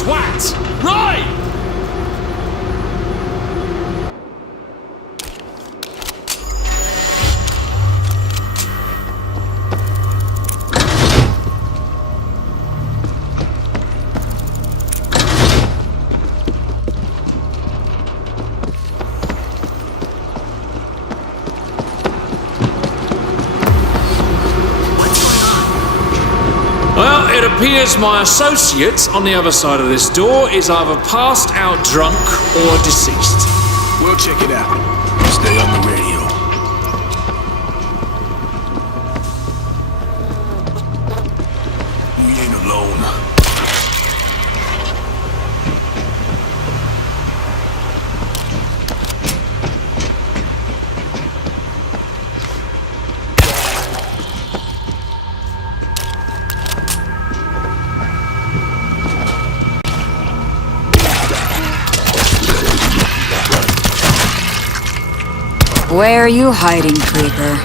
twat! Right! Well, it appears my associate on the other side of this door is either passed out drunk or deceased. We'll check it out. Stay on the radio. We ain't alone. Where are you hiding, creeper?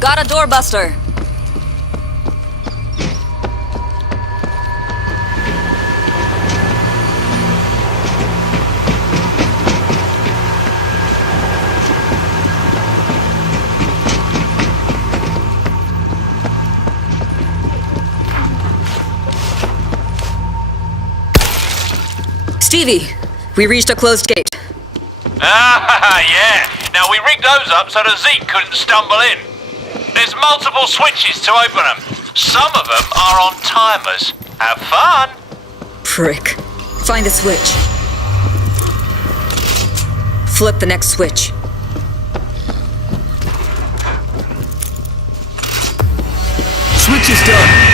Got a doorbuster. Stevie, we reached a closed gate. Ah, yeah. Now we rigged those up so the Zeke couldn't stumble in. There's multiple switches to open them. Some of them are on timers. Have fun! Prick. Find the switch. Flip the next switch. Switch is done.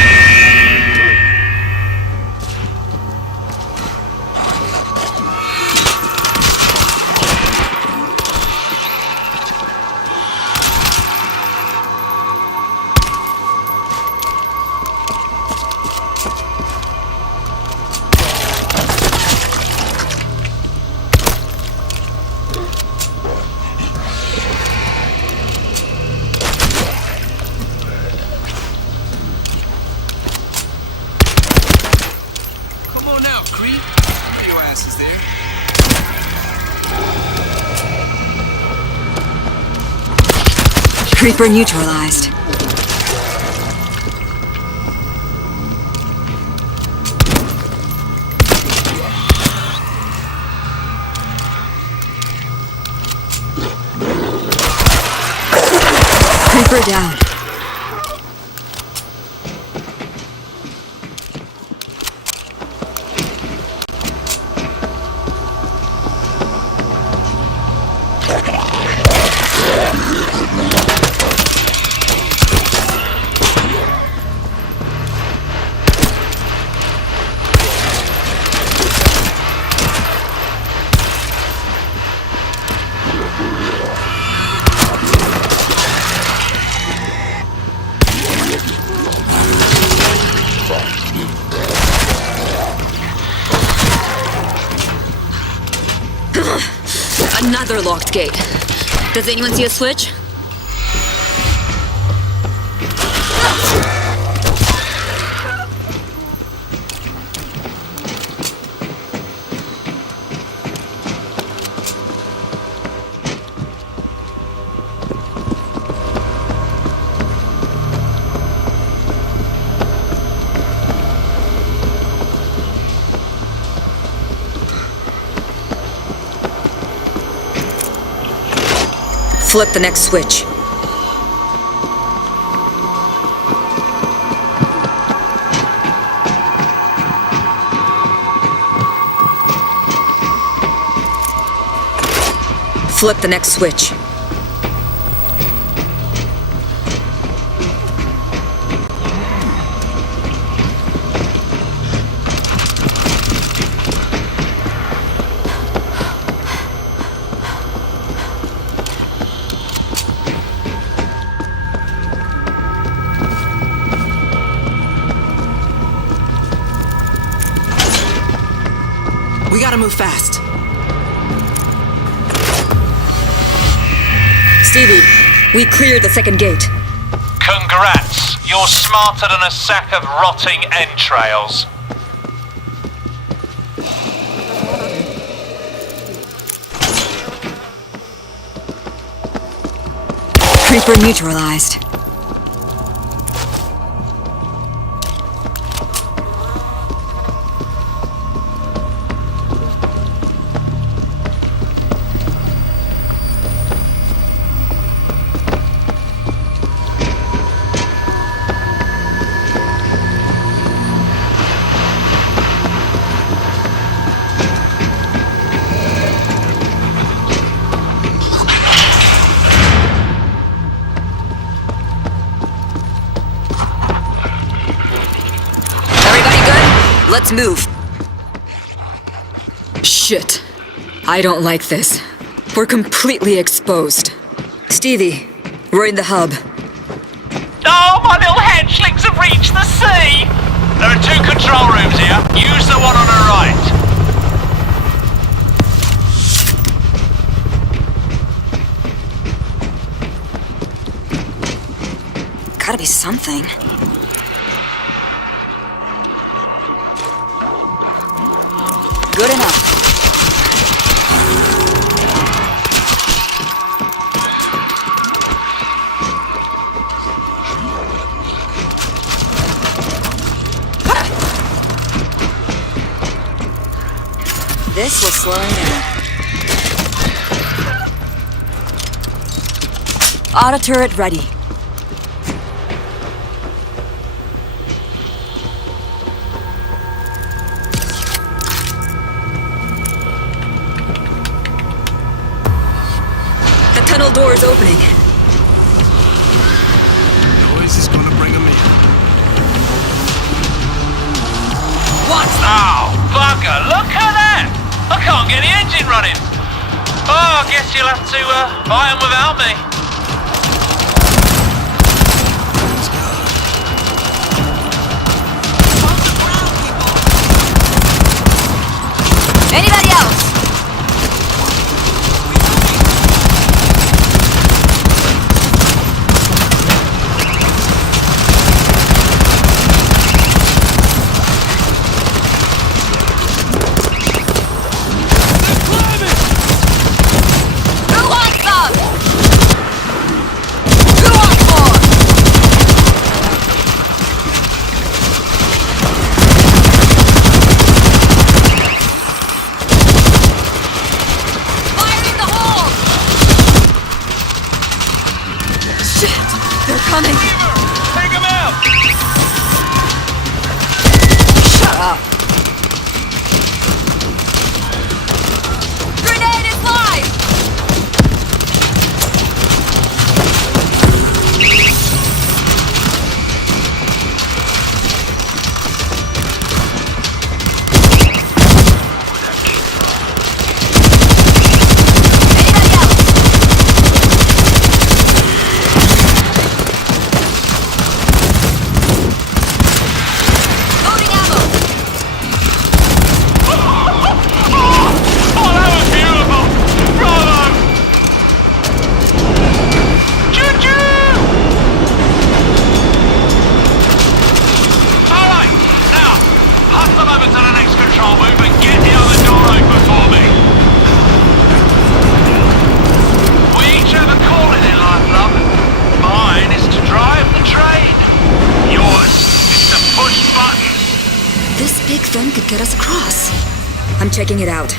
Come on out, creep. Your ass is there. Creeper neutralized. Creeper down. Another locked gate. Does anyone see a switch? Flip the next switch. Flip the next switch. We gotta move fast. Stevie, we cleared the second gate. Congrats. You're smarter than a sack of rotting entrails. Creeper neutralized. Let's move. Shit. I don't like this. We're completely exposed. Stevie, we're in the hub. Oh, my little hatchlings have reached the sea! There are 2 control rooms here. Use the one on the right. Gotta be something. Good enough. This will slow him down. Auto turret ready. Tunnel door is opening. Noise is gonna bring him in. What? Oh, bugger, look at that! I can't get the engine running. Oh, I guess you'll have to buy them without me. Anybody else? Take him out! Shut up. Grenade is live! Could get us across. I'm checking it out.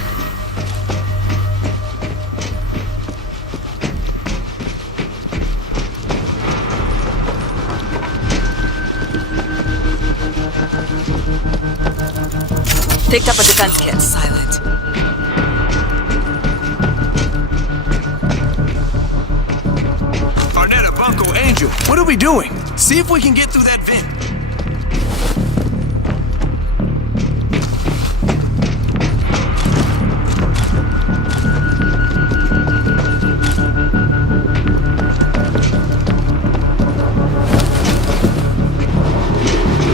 Picked up a defense kit. Silent. Arnetta, Bunko, Angel, what are we doing? See if we can get through that vent.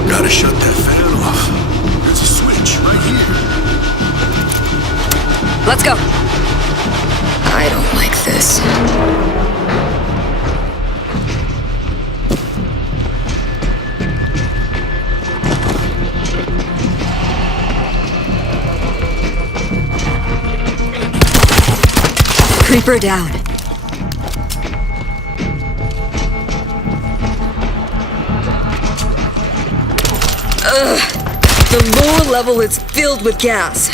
Gotta shut that fan off. There's a switch right here. Let's go. I don't like this. Creeper down. The lower level is filled with gas.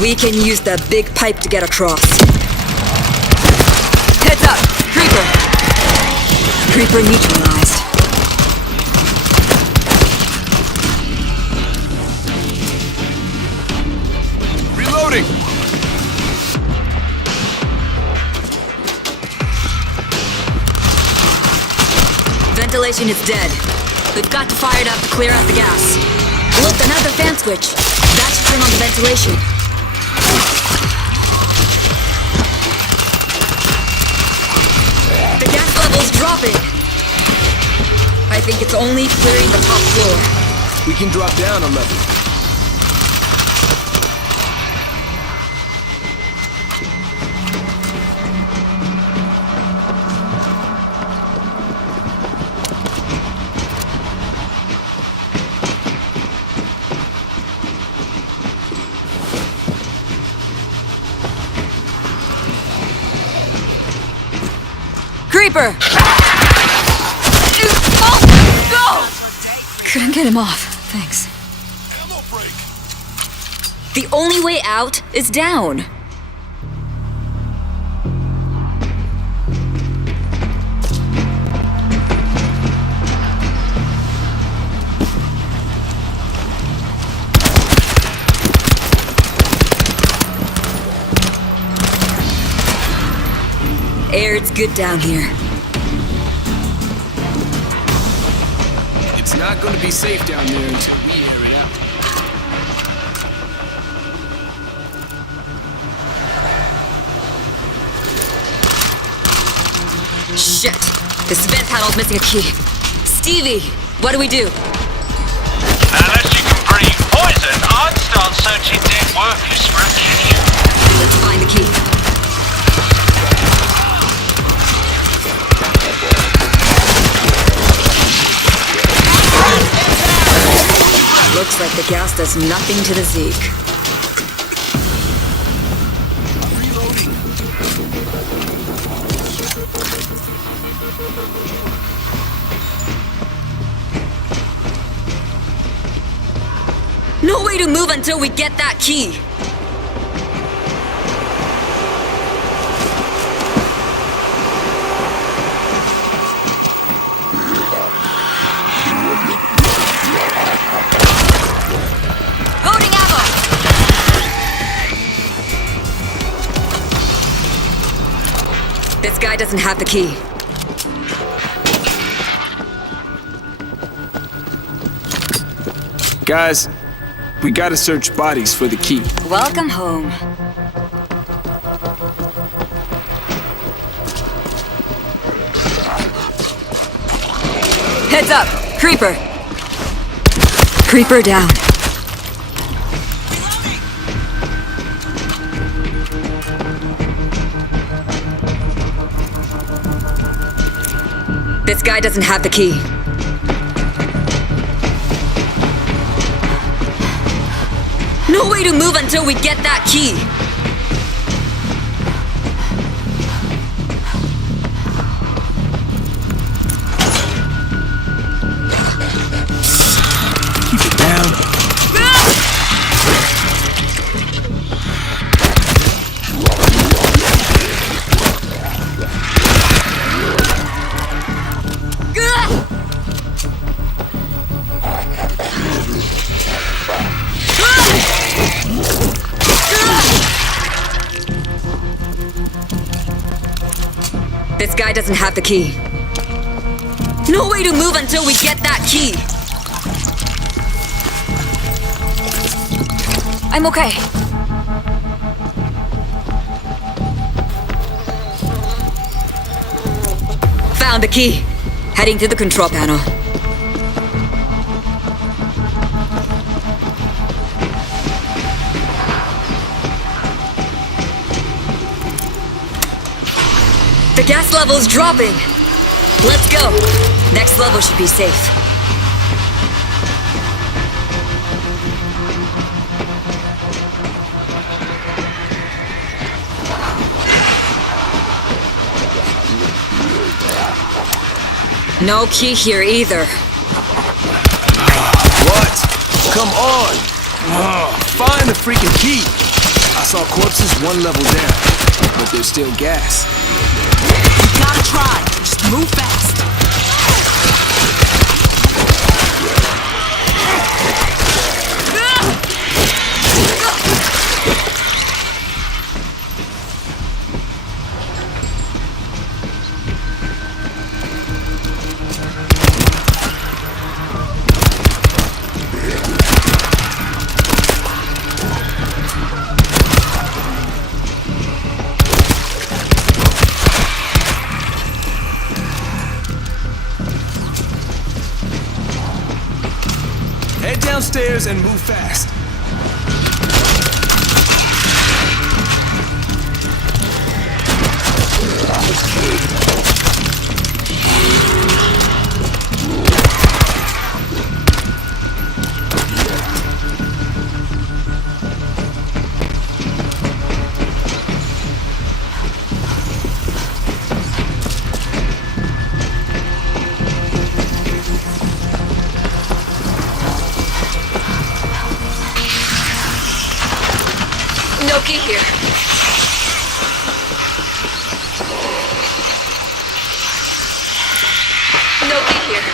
We can use that big pipe to get across. Heads up! Creeper! Creeper neutralized. Reloading! Ventilation is dead. We've got to fire it up to clear out the gas. Look, another fan switch. That should turn on the ventilation. The gas level's dropping. I think it's only clearing the top floor. We can drop down a level. Creeper! Oh, go! Couldn't get him off. Thanks. Ammo break! The only way out is down. Air's good down here. It's not gonna be safe down there until we air it out. Shit! This vent panel's missing a key. Stevie, what do we do? Unless you can breathe poison, I'd start searching dead workers for ammunition. Let's find the key. Looks like the gas does nothing to the Zeke. No way to move until we get that key. Loading ammo! This guy doesn't have the key. Guys, we gotta search bodies for the key. Welcome home. Heads up! Creeper! Creeper down. This guy doesn't have the key. No way to move until we get that key. Keep it down. This guy doesn't have the key. No way to move until we get that key. I'm okay. Found the key. Heading to the control panel. The gas level's dropping. Let's go. Next level should be safe. No key here either. What? Come on! Find the freaking key! I saw corpses one level down, but there's still gas. You gotta try. Just move fast. Head downstairs and move fast. No key here. No key here.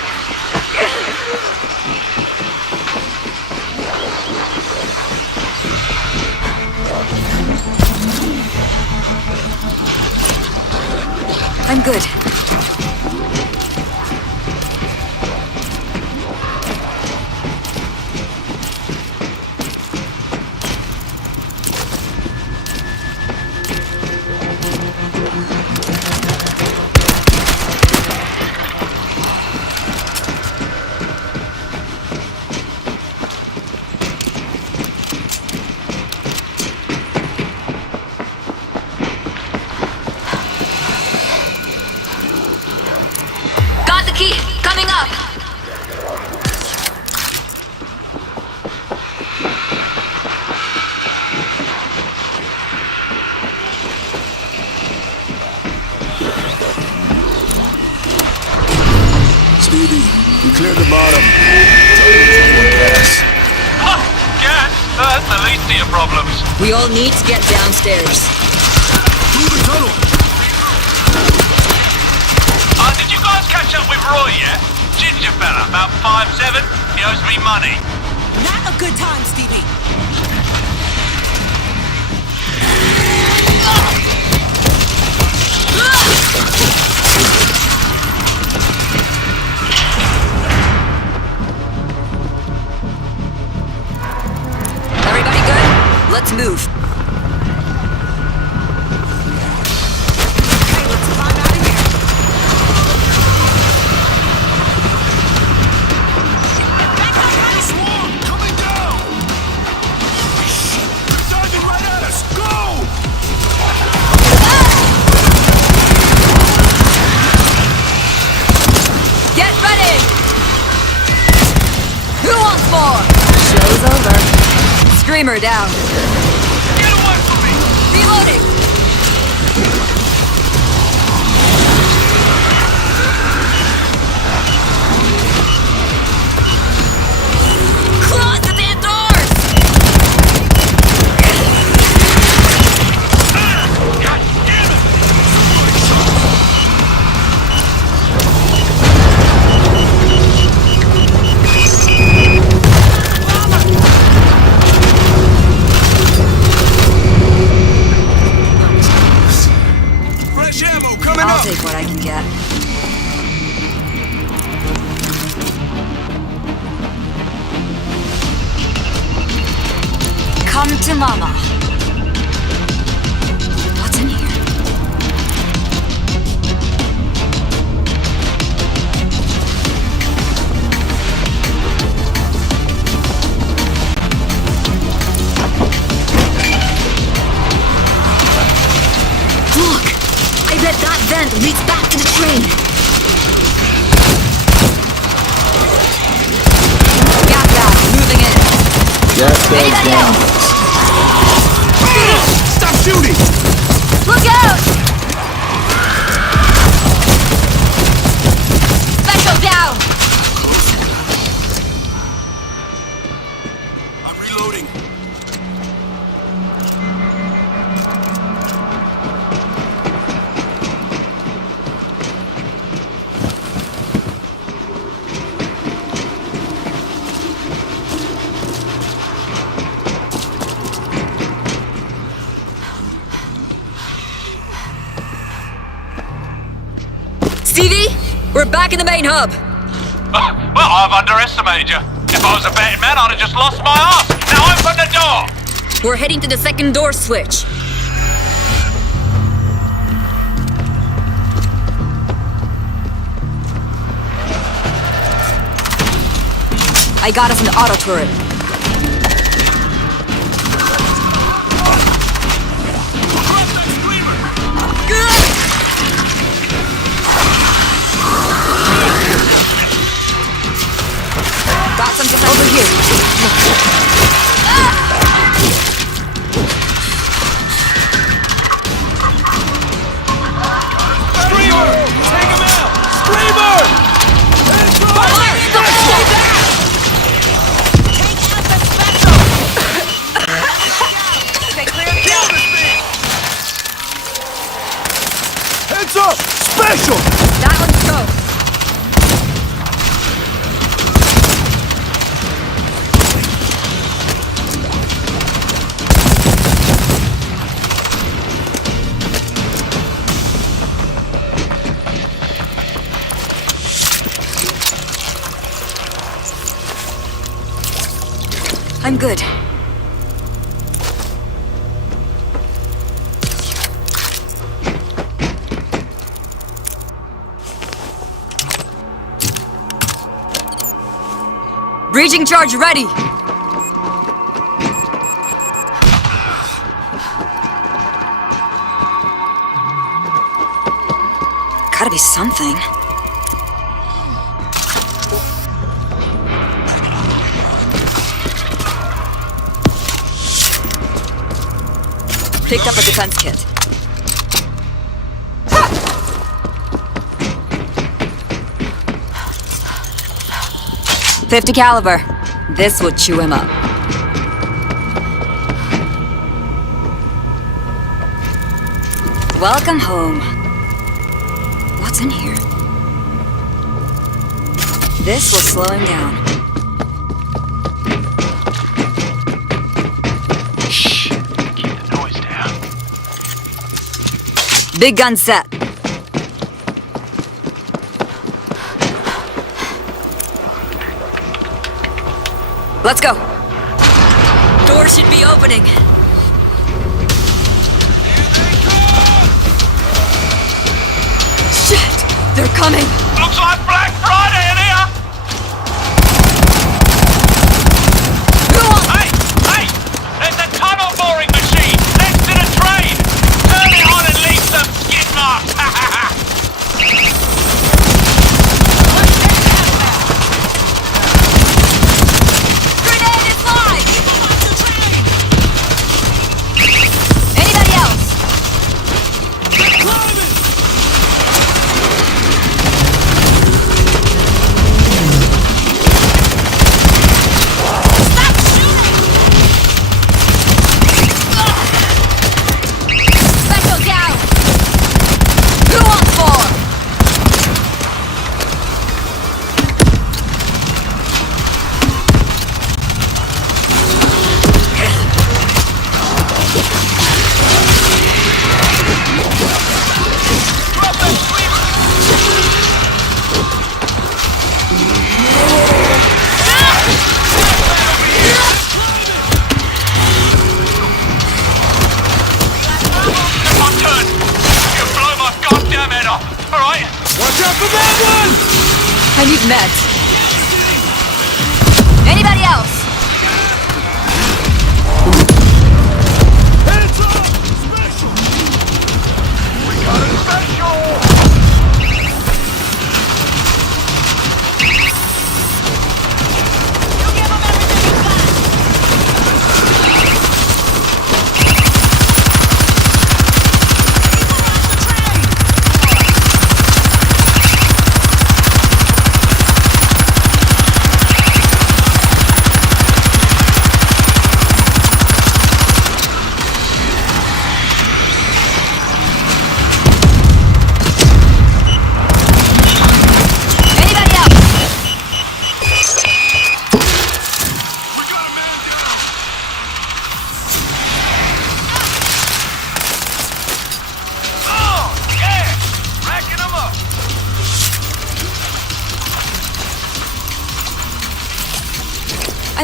I'm good. Got the key. Coming up. Stevie, you cleared the bottom. Gas. Huh, gas? That's the least of your problems. We all need to get downstairs. Through the tunnel. Did you guys catch up with Roy yet? Ginger fella, about 5'7". He owes me money. Not a good time, Stevie. Everybody good? Let's move. Okay, let's climb out of here. Swarm coming down! They're diving right at us! Go! Get ready! Who wants more? Show's over. Screamer down. Get away from me! Reloading! Close the damn doors! God damn it! Fresh ammo coming I'll up! take what I can get. Come to mama. What's in here? Look! I bet that vent Leads back to the train. Gas valve moving in. Anybody else? Stop shooting! Look out! Special down! I'm reloading. Stevie, we're back in the main hub. Well, I've underestimated you. If I was a betting man, I'd have just lost my ass. Now open the door! We're heading to the second door switch. I got us an auto turret. Got some just over here. Screamer! Take him out! Screamer! Heads up! Special! That one's go. I'm good. Breaching charge ready! Gotta be something. Picked up a defense kit. .50 caliber. This will chew him up. Welcome home. What's in here? This will slow him down. Shh. Keep the noise down. Big gun set. Let's go. Door should be opening. Shit! They're coming! Looks like Black Friday in here! Hey! Hey! There's a tunnel boring machine next to the train! Turn it on and leave some skid marks! Grenade is live! Anybody else? Stop shooting! Special down! Who wants more? My turn! You blow my goddamn head off! Alright? Watch out for that one! I need meds. Anybody else? Heads up! Special! We got a special!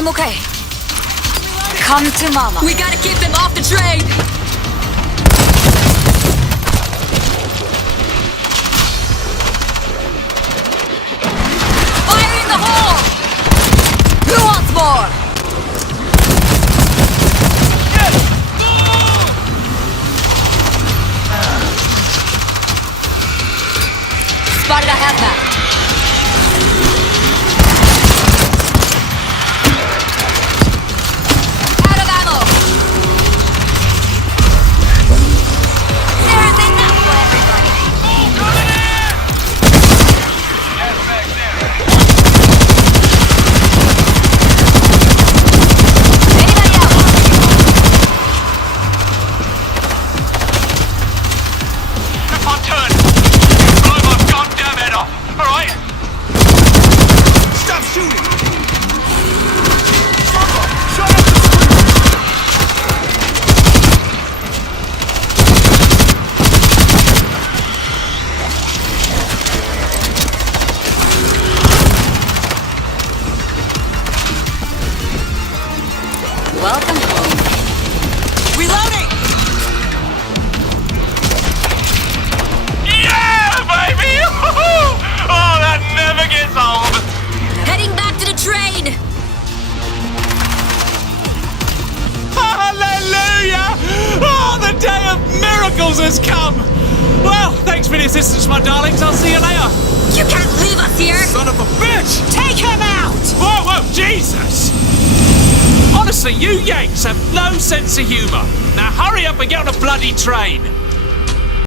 I'm okay. Come to mama. We gotta keep them off the train! Fire in the hole! Who wants more? Spotted a hazmat. Out of ammo. There is enough for everybody. Anybody else? If I turn, blow my goddamn head off. All right? Stop shooting! Shut up the screamer! Welcome home. Reloading! Yeah, baby! Oh, that never gets old. Heading back to the train! Hallelujah! Oh, the day of miracles has come! Well, thanks for the assistance, my darlings. I'll see you later. You can't leave us here! Son of a bitch! Take him out! Whoa, whoa, Jesus! Honestly, you Yanks have no sense of humour. Now hurry up and get on a bloody train.